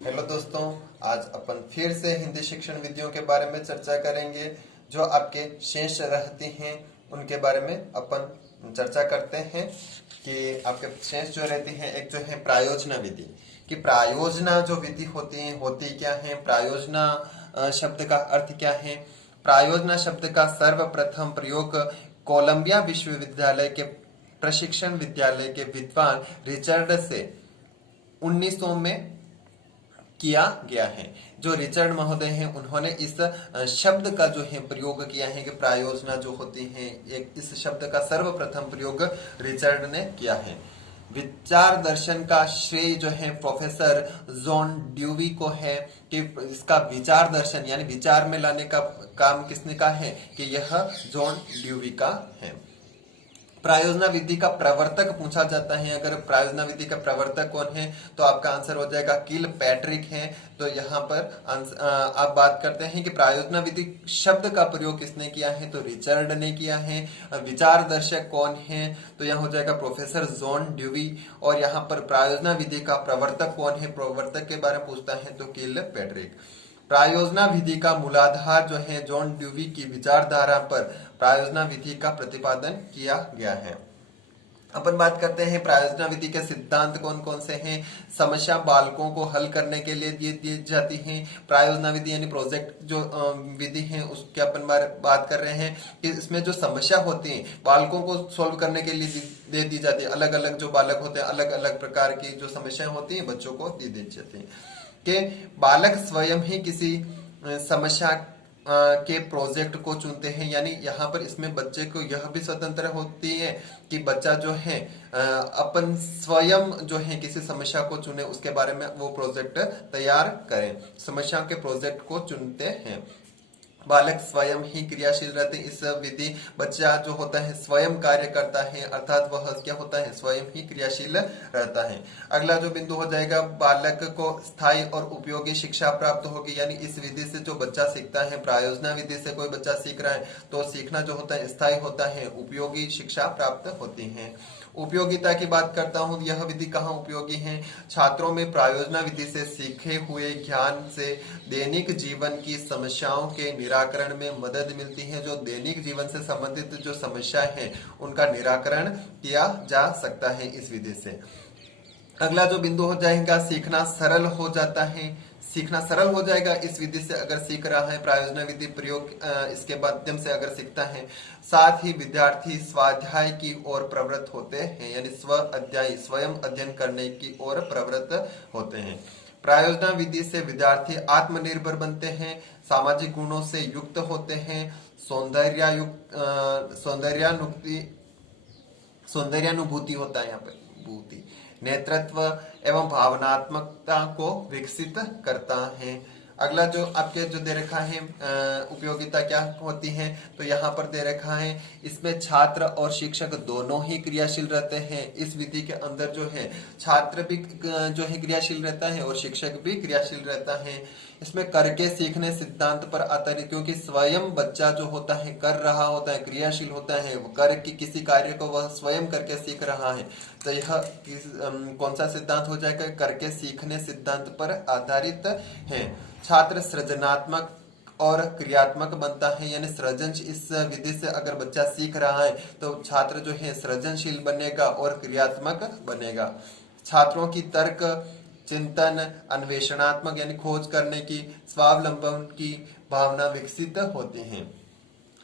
Hello दोस्तों, आज अपन फिर से हिंदी शिक्षण विधियों के बारे में चर्चा करेंगे। जो आपके शेष रहती हैं उनके बारे में अपन चर्चा करते हैं कि आपके शेष जो रहती हैं, एक जो है प्रायोजना विधि। कि प्रायोजना जो विधि होती है, होती क्या है, प्रायोजना शब्द का अर्थ क्या है। प्रायोजना शब्द का सर्वप्रथम प्रयोग कोलंबिया विश्वविद्यालय के प्रशिक्षण विद्यालय के विद्वान रिचर्ड से 1900 में किया गया है। जो रिचर्ड महोदय हैं, उन्होंने इस शब्द का जो है प्रयोग किया है कि प्रायोजना जो होती है, एक इस शब्द का सर्वप्रथम प्रयोग रिचर्ड ने किया है। विचार दर्शन का श्रेय जो है प्रोफेसर जॉन ड्यूवी को है कि इसका विचार दर्शन यानी विचार में लाने का काम किसने का है, कि यह जॉन ड्यूवी का है। प्रायोजना विधि का प्रवर्तक पूछा जाता है, अगर प्रायोजना विधि का प्रवर्तक कौन है तो आपका आंसर हो जाएगा किल पैट्रिक है। तो यहाँ पर आप बात करते हैं कि प्रायोजना विधि शब्द का प्रयोग किसने किया है, तो रिचर्ड ने किया है। विचार दर्शक कौन है, तो यह हो जाएगा प्रोफेसर जॉन ड्यूवी। और यहाँ पर प्रायोजना विधि का प्रवर्तक कौन है, प्रवर्तक के बारे में पूछता है तो किल पैट्रिक। प्रायोजना विधि का मूलाधार जो है जॉन ड्यूवी की विचारधारा पर प्रायोजना विधि का प्रतिपादन किया गया है। अपन बात करते हैं प्रायोजना विधि के सिद्धांत कौन कौन से हैं। समस्या बालकों को हल करने के लिए दी जाती है। प्रायोजना विधि यानी प्रोजेक्ट जो विधि है उसके अपन बात कर रहे हैं कि इसमें जो समस्या होती है बालकों को सोल्व करने के लिए दे दी जाती है। अलग अलग जो बालक होते हैं, अलग अलग प्रकार की जो समस्याएं होती है बच्चों को दी जाती है। कि बालक स्वयं ही किसी समस्या के प्रोजेक्ट को चुनते हैं, यानी यहाँ पर इसमें बच्चे को यह भी स्वतंत्र होती है कि बच्चा जो है अपन स्वयं जो है किसी समस्या को चुने, उसके बारे में वो प्रोजेक्ट तैयार करें, समस्या के प्रोजेक्ट को चुनते हैं। बालक स्वयं ही क्रियाशील रहते हैं। इस विधि बच्चा जो होता है स्वयं कार्य करता है, अर्थात वह क्या होता है, स्वयं ही क्रियाशील रहता है। अगला जो बिंदु हो जाएगा, बालक को स्थायी और उपयोगी शिक्षा प्राप्त होगी, यानी इस विधि से जो बच्चा सीखता है, प्रायोजना विधि से कोई बच्चा सीख रहा है तो सीखना जो होता है स्थायी होता है, उपयोगी शिक्षा प्राप्त होती है। उपयोगिता की बात करता हूं, यह विधि कहाँ उपयोगी है, छात्रों में प्रायोजना विधि से सीखे हुए ज्ञान से दैनिक जीवन की समस्याओं के निराकरण में मदद मिलती है। जो दैनिक जीवन से संबंधित जो समस्याएं हैं उनका निराकरण किया जा सकता है इस विधि से। अगला जो बिंदु हो जाएगा, सीखना सरल हो जाता है। सीखना सरल हो जाएगा इस विधि से अगर सीख रहा है, प्रायोजना विधि प्रयोग इसके माध्यम से अगर सीखता है। साथ ही विद्यार्थी स्वाध्याय की ओर प्रवृत्त होते हैं, यानी स्व अध्याय स्वयं अध्ययन करने की ओर प्रवृत्त होते हैं। प्रायोजना विधि से विद्यार्थी आत्मनिर्भर बनते हैं, सामाजिक गुणों से युक्त होते हैं, सौंदर्यानुभूति होता है यहाँ पे भूति, नेतृत्व एवं भावनात्मकता को विकसित करता है। अगला जो आपके जो दे रखा है उपयोगिता क्या होती है, तो यहाँ पर दे रखा है इसमें छात्र और शिक्षक दोनों ही क्रियाशील रहते हैं। इस विधि के अंदर जो है छात्र भी जो है क्रियाशील रहता है और शिक्षक भी क्रियाशील रहता है। इसमें करके सीखने सिद्धांत पर आता है, क्योंकि स्वयं बच्चा जो होता है कर रहा होता है, क्रियाशील होता है, वो कर की किसी कार्य को वह स्वयं करके सीख रहा है। तो यह कौन सा सिद्धांत हो जाएगा, करके सीखने सिद्धांत पर आधारित है। छात्र सृजनात्मक और क्रियात्मक बनता है, यानी सृजन इस विधि से अगर बच्चा सीख रहा है तो छात्र जो है सृजनशील बनेगा और क्रियात्मक बनेगा। छात्रों की तर्क चिंतन अन्वेषणात्मक यानी खोज करने की, स्वावलंबन की भावना विकसित होती है।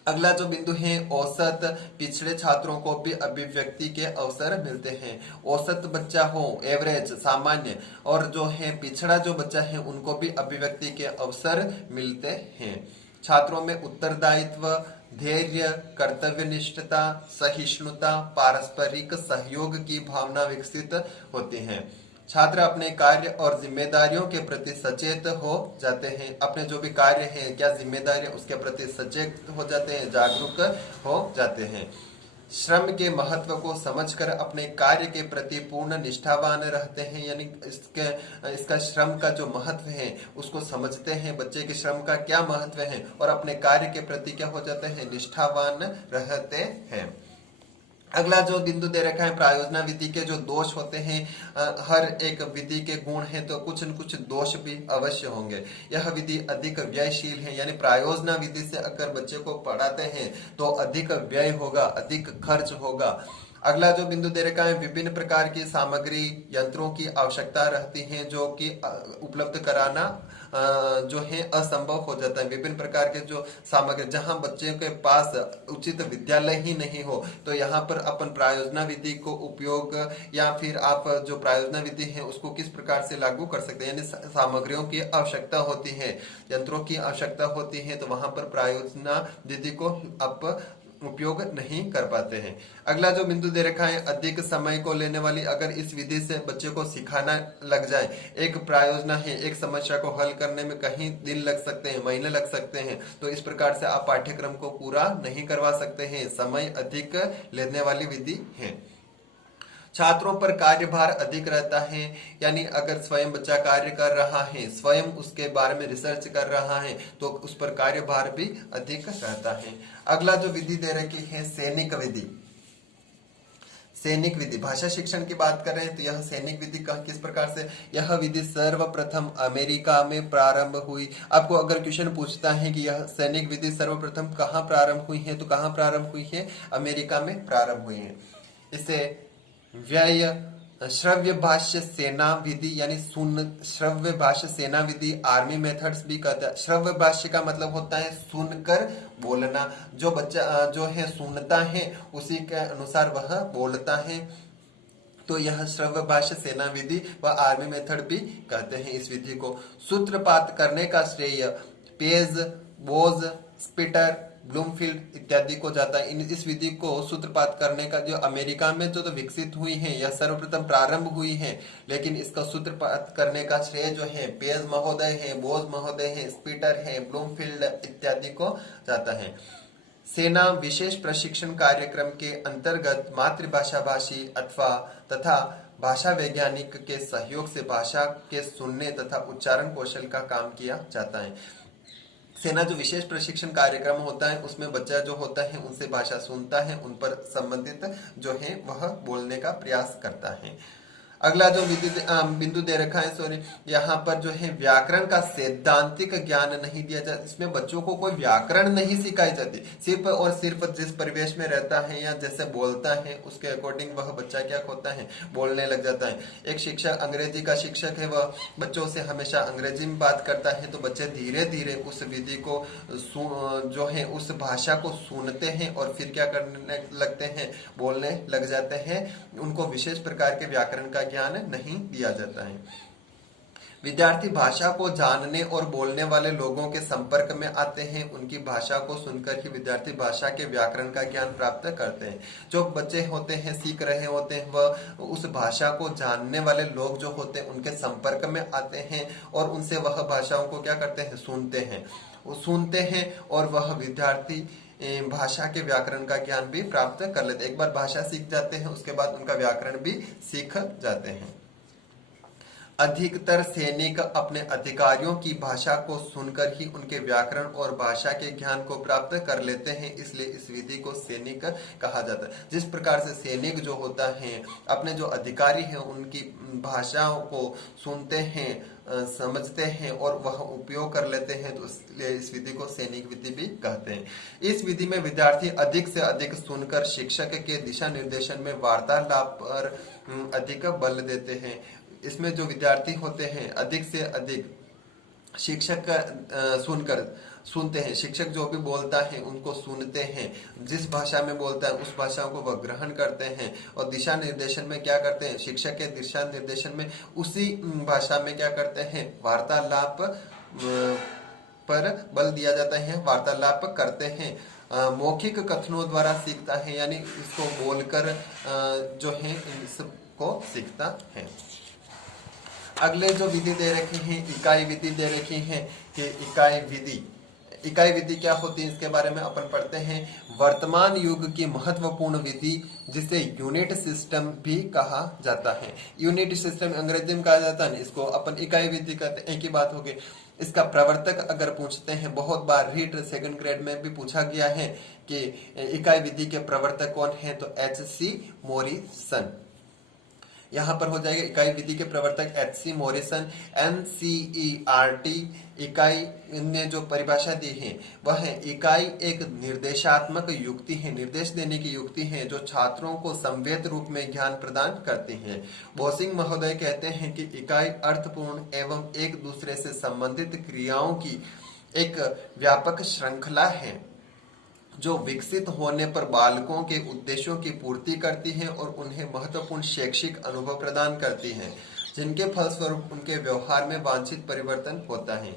अगला जो बिंदु है औसत, पिछड़े छात्रों को भी अभिव्यक्ति के अवसर मिलते हैं। औसत बच्चा हो, एवरेज सामान्य, और जो है पिछड़ा जो बच्चा है उनको भी अभिव्यक्ति के अवसर मिलते हैं। छात्रों में उत्तरदायित्व, धैर्य, कर्तव्यनिष्ठता, सहिष्णुता, पारस्परिक सहयोग की भावना विकसित होती है। छात्र अपने कार्य और जिम्मेदारियों के प्रति सचेत हो जाते हैं। अपने जो भी कार्य है, क्या जिम्मेदारी उसके प्रति सचेत हो जाते हैं, जागरूक हो जाते हैं। श्रम के महत्व को समझकर अपने कार्य के प्रति पूर्ण निष्ठावान रहते हैं, यानी इसका श्रम का जो महत्व है उसको समझते हैं, बच्चे के श्रम का क्या महत्व है और अपने कार्य के प्रति क्या हो जाते हैं, निष्ठावान रहते हैं। अगला जो बिंदु दे रखा है, प्रायोजना विधि के जो दोष होते हैं, हर एक विधि के गुण हैं तो कुछ न कुछ दोष भी अवश्य होंगे। यह विधि अधिक व्ययशील है, यानी प्रायोजना विधि से अगर बच्चे को पढ़ाते हैं तो अधिक व्यय होगा, अधिक खर्च होगा। अगला जो बिंदु दे रखा है, विभिन्न प्रकार की सामग्री यंत्रों की आवश्यकता रहती है जो कि उपलब्ध कराना जो है असंभव हो जाता है। विभिन्न प्रकार के जो सामग्री, जहां बच्चे के पास उचित विद्यालय ही नहीं हो तो यहाँ पर अपन प्रायोजना विधि को उपयोग, या फिर आप जो प्रायोजना विधि है उसको किस प्रकार से लागू कर सकते हैं, यानी सामग्रियों की आवश्यकता होती है, यंत्रों की आवश्यकता होती है, तो वहां पर प्रायोजना विधि को आप उपयोग नहीं कर पाते हैं। अगला जो बिंदु दे रखा है, अधिक समय को लेने वाली, अगर इस विधि से बच्चे को सिखाना लग जाए, एक प्रायोजना है, एक समस्या को हल करने में कहीं दिन लग सकते हैं, महीने लग सकते हैं, तो इस प्रकार से आप पाठ्यक्रम को पूरा नहीं करवा सकते हैं, समय अधिक लेने वाली विधि है। छात्रों पर कार्यभार अधिक रहता है, यानी अगर स्वयं बच्चा कार्य कर रहा है, स्वयं उसके बारे में रिसर्च कर रहा है तो उस पर कार्यभार भी अधिक रहता है। अगला जो विधि दे रखी है, सैनिक विधि। सैनिक विधि, भाषा शिक्षण की बात कर रहे हैं तो यह सैनिक विधि किस प्रकार से, यह विधि सर्वप्रथम अमेरिका में प्रारंभ हुई। आपको अगर क्वेश्चन पूछता है कि यह सैनिक विधि सर्वप्रथम कहाँ प्रारंभ हुई है, तो कहाँ प्रारंभ हुई है, अमेरिका में प्रारंभ हुई है। इसे व्यय श्रव्य भाष्य सेना विधि, यानी सुन श्रव्य भाष्य सेना विधि, आर्मी मेथड्स भी कहता है। श्रव्य भाष्य का मतलब होता है सुनकर बोलना, जो बच्चा जो है सुनता है उसी के अनुसार वह बोलता है, तो यह श्रव्य भाष्य सेना विधि व आर्मी मेथड भी कहते हैं इस विधि को। सूत्रपात करने का श्रेय पेज, बोज, स्पिटर, ब्लूमफील्ड इत्यादि को जाता है। इस विधि को सूत्रपात करने का जो अमेरिका में जो विकसित हुई है, यह सर्वप्रथम प्रारंभ हुई है, लेकिन इसका सूत्रपात करने का श्रेय जो है पेज महोदय है, बोस महोदय है, स्पीटर है, ब्लूमफील्ड इत्यादि को जाता है। सेना विशेष प्रशिक्षण कार्यक्रम के अंतर्गत मातृभाषा भाषी अथवा तथा भाषा वैज्ञानिक के सहयोग से भाषा के सुनने तथा उच्चारण कौशल का काम किया जाता है। सेना जो विशेष प्रशिक्षण कार्यक्रम होता है उसमें बच्चा जो होता है उनसे भाषा सुनता है, उन पर संबंधित जो है वह बोलने का प्रयास करता है। अगला जो बिंदु दे रखा है, सॉरी, यहाँ पर जो है व्याकरण का सैद्धांतिक ज्ञान नहीं दिया जाता। इसमें बच्चों को कोई व्याकरण नहीं सिखाई जाती, सिर्फ और सिर्फ जिस परिवेश में रहता है या जैसे बोलता है उसके अकॉर्डिंग वह बच्चा क्या होता है, बोलने लग जाता है। एक शिक्षक, अंग्रेजी का शिक्षक है, वह बच्चों से हमेशा अंग्रेजी में बात करता है, तो बच्चे धीरे धीरे उस विधि को जो है उस भाषा को सुनते हैं और फिर क्या करने लगते हैं, बोलने लग जाते हैं। उनको विशेष प्रकार के व्याकरण का ज्ञान नहीं दिया जाता है। विद्यार्थी भाषा को जानने और बोलने वाले लोगों के संपर्क में आते हैं, उनकी भाषा को सुनकर ही विद्यार्थी भाषा के व्याकरण का ज्ञान प्राप्त करते हैं। जो बच्चे होते हैं, सीख रहे होते हैं, वह उस भाषा को जानने वाले लोग जो होते हैं उनके संपर्क में आते हैं और उनसे वह भाषाओं को क्या करते हैं, सुनते हैं। वो सुनते हैं और वह विद्यार्थी भाषा के व्याकरण का ज्ञान भी प्राप्त कर लेते हैं। एक बार भाषा सीख जाते हैं उसके बाद उनका व्याकरण भी सीख जाते हैं। अधिकतर सैनिक अपने अधिकारियों की भाषा को सुनकर ही उनके व्याकरण और भाषा के ज्ञान को प्राप्त कर लेते हैं, इसलिए इस विधि को सैनिक कहा जाता है। जिस प्रकार से सैनिक जो होता है अपने जो अधिकारी हैं उनकी भाषाओं को सुनते हैं, समझते हैं और वह उपयोग कर लेते हैं, तो इसलिए इस विधि को सैनिक विधि भी कहते हैं। इस विधि में विद्यार्थी अधिक से अधिक सुनकर शिक्षक के दिशा निर्देशन में वार्तालाप पर अधिक बल देते हैं। इसमें जो विद्यार्थी होते हैं अधिक से अधिक शिक्षक का सुनते हैं, शिक्षक जो भी बोलता है उनको सुनते हैं, जिस भाषा में बोलता है उस भाषा को वह ग्रहण करते हैं और दिशा निर्देशन में क्या करते हैं, शिक्षक के दिशा निर्देशन में उसी भाषा में क्या करते हैं, वार्तालाप पर बल दिया जाता है, वार्तालाप करते हैं। मौखिक कथनों द्वारा सीखता है, यानी इसको बोलकर जो है इसको सीखता है। अगले जो विधि दे रखी है, इकाई विधि दे रखी है कि इकाई विधि इकाई विधि क्या होती है इसके बारे में अपन पढ़ते हैं। वर्तमान युग की महत्वपूर्ण विधि जिसे यूनिट सिस्टम भी कहा जाता है। यूनिट सिस्टम अंग्रेजी में कहा जाता है, इसको अपन इकाई विधि कहते हैं। एक ही बात हो गई। इसका प्रवर्तक अगर पूछते हैं, बहुत बार रीट सेकंड ग्रेड में भी पूछा गया है कि इकाई विधि के प्रवर्तक कौन है, तो H.C. मॉरिसन। यहां पर हो जाएगा इकाई विधि के प्रवर्तक H.C. मॉरिसन। NCERT इकाई ने जो परिभाषा दी है वह है, इकाई एक निर्देशात्मक युक्ति है, निर्देश देने की युक्ति है जो छात्रों को संवेद रूप में ज्ञान प्रदान करती है। बोसिंग महोदय कहते हैं कि इकाई अर्थपूर्ण एवं एक दूसरे से संबंधित क्रियाओं की एक व्यापक श्रृंखला है जो विकसित होने पर बालकों के उद्देश्यों की पूर्ति करती है और उन्हें महत्वपूर्ण शैक्षिक अनुभव प्रदान करती है, जिनके फलस्वरूप उनके व्यवहार में वांछित परिवर्तन होता है।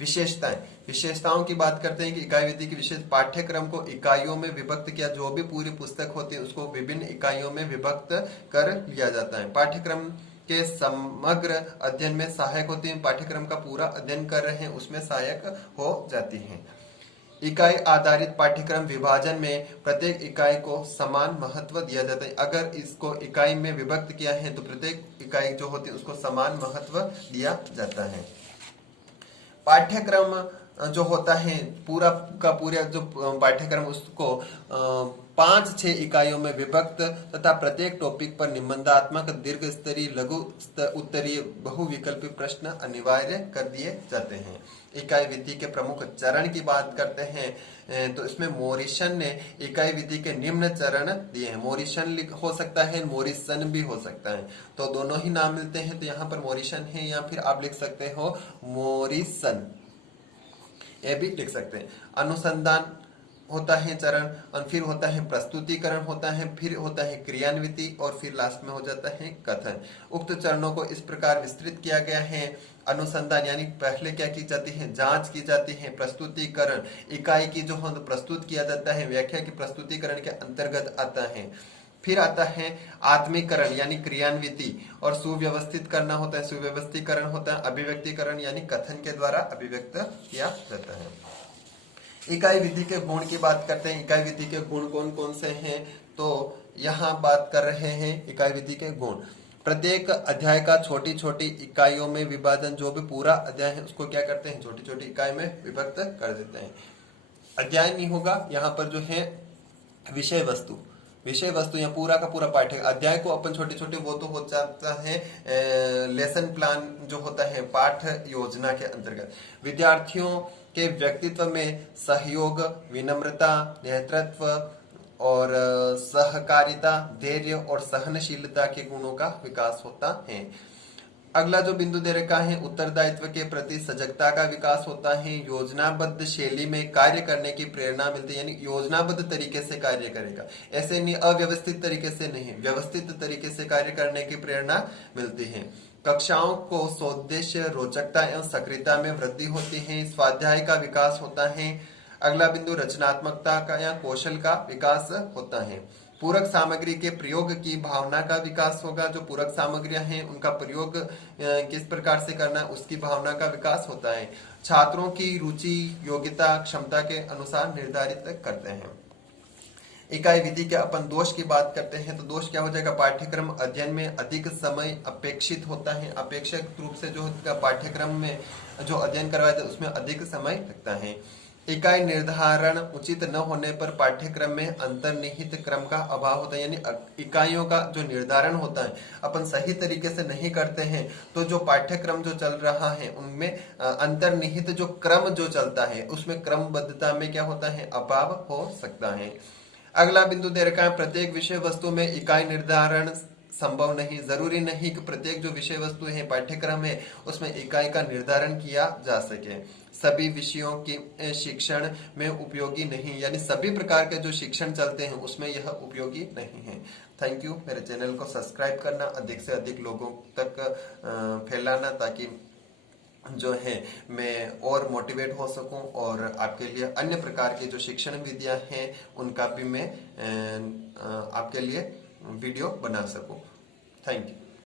विशेषताओं की बात करते हैं कि इकाई विधि की विशेष पाठ्यक्रम को इकाइयों में विभक्त किया, जो भी पूरी पुस्तक होती है उसको विभिन्न इकाइयों में विभक्त कर लिया जाता है। पाठ्यक्रम के समग्र अध्ययन में सहायक होती है, पाठ्यक्रम का पूरा अध्ययन कर रहे हैं उसमें सहायक हो जाती है। इकाई आधारित पाठ्यक्रम विभाजन में प्रत्येक इकाई को समान महत्व दिया जाता है। अगर इसको इकाई में विभक्त किया है तो प्रत्येक इकाई जो होती है उसको समान महत्व दिया जाता है। पाठ्यक्रम जो होता है पूरा का पूरा जो पाठ्यक्रम उसको 5-6 इकाइयों में विभक्त तथा प्रत्येक टॉपिक पर निबंधात्मक दीर्घ स्तरीय लघु उत्तरीय बहुविकल्पी प्रश्न अनिवार्य कर दिए जाते हैं। इकाई विधि के प्रमुख चरण की बात करते हैं तो इसमें मॉरिसन ने इकाई विधि के निम्न चरण दिए हैं। मॉरिसन हो सकता है, मॉरिसन भी हो सकता है, तो दोनों ही नाम मिलते हैं। तो यहाँ पर मॉरिसन है या फिर आप लिख सकते हो मॉरिसन, ये भी लिख सकते हैं। अनुसंधान होता है चरण, और फिर होता है प्रस्तुतिकरण होता है, फिर होता है क्रियान्विति और फिर लास्ट में हो जाता है कथन। उक्त चरणों को इस प्रकार विस्तृत किया गया है। अनुसंधान यानी पहले क्या की जाती है, जांच की जाती है। प्रस्तुतिकरण इकाई की जो प्रस्तुत किया जाता है, व्याख्या की प्रस्तुतिकरण के अंतर्गत आता है। फिर आता है आत्मीकरण यानी क्रियान्विति, और सुव्यवस्थित करना होता है, सुव्यवस्थीकरण होता है। अभिव्यक्तिकरण यानी कथन के द्वारा अभिव्यक्त किया जाता है। इकाई विधि के गुण की बात करते हैं। इकाई विधि के गुण कौन कौन से हैं, तो यहाँ बात कर रहे हैं इकाई विधि के गुण। प्रत्येक अध्याय का छोटी छोटी इकाइयों में विभाजन, जो भी पूरा अध्याय है उसको क्या करते हैं, छोटी छोटी इकाई में विभक्त कर देते हैं। अध्याय नहीं होगा, यहाँ पर जो है विषय वस्तु या पूरा का पूरा पाठ्य अध्याय को अपन छोटे छोटे वो तो हो जाता है लेसन प्लान जो होता है पाठ योजना के अंतर्गत। विद्यार्थियों के व्यक्तित्व में सहयोग, विनम्रता, नेतृत्व और सहकारिता, धैर्य और सहनशीलता के गुणों का विकास होता है। अगला जो बिंदु दे रखा है, उत्तरदायित्व के प्रति सजगता का विकास होता है। योजनाबद्ध शैली में कार्य करने की प्रेरणा मिलती है, यानी योजनाबद्ध तरीके से कार्य करेगा, ऐसे नहीं अव्यवस्थित तरीके से नहीं, व्यवस्थित तरीके से कार्य करने की प्रेरणा मिलती है। कक्षाओं को सौदेश्य, रोचकता एवं सक्रियता में वृद्धि होती है। स्वाध्याय का विकास होता है। अगला बिंदु रचनात्मकता का या कौशल का विकास होता है। पूरक सामग्री के प्रयोग की भावना का विकास होगा। जो पूरक सामग्रियां हैं उनका प्रयोग किस प्रकार से करना है उसकी भावना का विकास होता है। छात्रों की रुचि, योग्यता, क्षमता के अनुसार निर्धारित करते हैं। इकाई विधि के अपन दोष की बात करते हैं तो दोष क्या हो जाएगा, पाठ्यक्रम अध्ययन में अधिक समय अपेक्षित होता है। अपेक्षित रूप से जो पाठ्यक्रम में जो अध्ययन करवाया जाता है उसमें अधिक समय लगता है। इकाई निर्धारण उचित न होने पर पाठ्यक्रम में अंतर्निहित क्रम का अभाव होता है, यानी इकाइयों का जो निर्धारण होता है अपन सही तरीके से नहीं करते हैं तो जो पाठ्यक्रम जो चल रहा है उनमें अंतर्निहित जो क्रम जो चलता है उसमें क्रमबद्धता में क्या होता है, अभाव हो सकता है। अगला बिंदु दे रखा है, प्रत्येक विषय वस्तु में इकाई निर्धारण संभव नहीं। जरूरी नहीं कि प्रत्येक जो विषय वस्तु है पाठ्यक्रम है उसमें इकाई का निर्धारण किया जा सके। सभी विषयों के शिक्षण में उपयोगी नहीं, यानी सभी प्रकार के जो शिक्षण चलते हैं उसमें यह उपयोगी नहीं है। Thank you. मेरे चैनल को सब्सक्राइब करना, अधिक से अधिक लोगों तक फैलाना ताकि जो है मैं और मोटिवेट हो सकूं और आपके लिए अन्य प्रकार की जो शिक्षण विधियां हैं उनका भी मैं आपके लिए वीडियो बना सकूं। Thank you.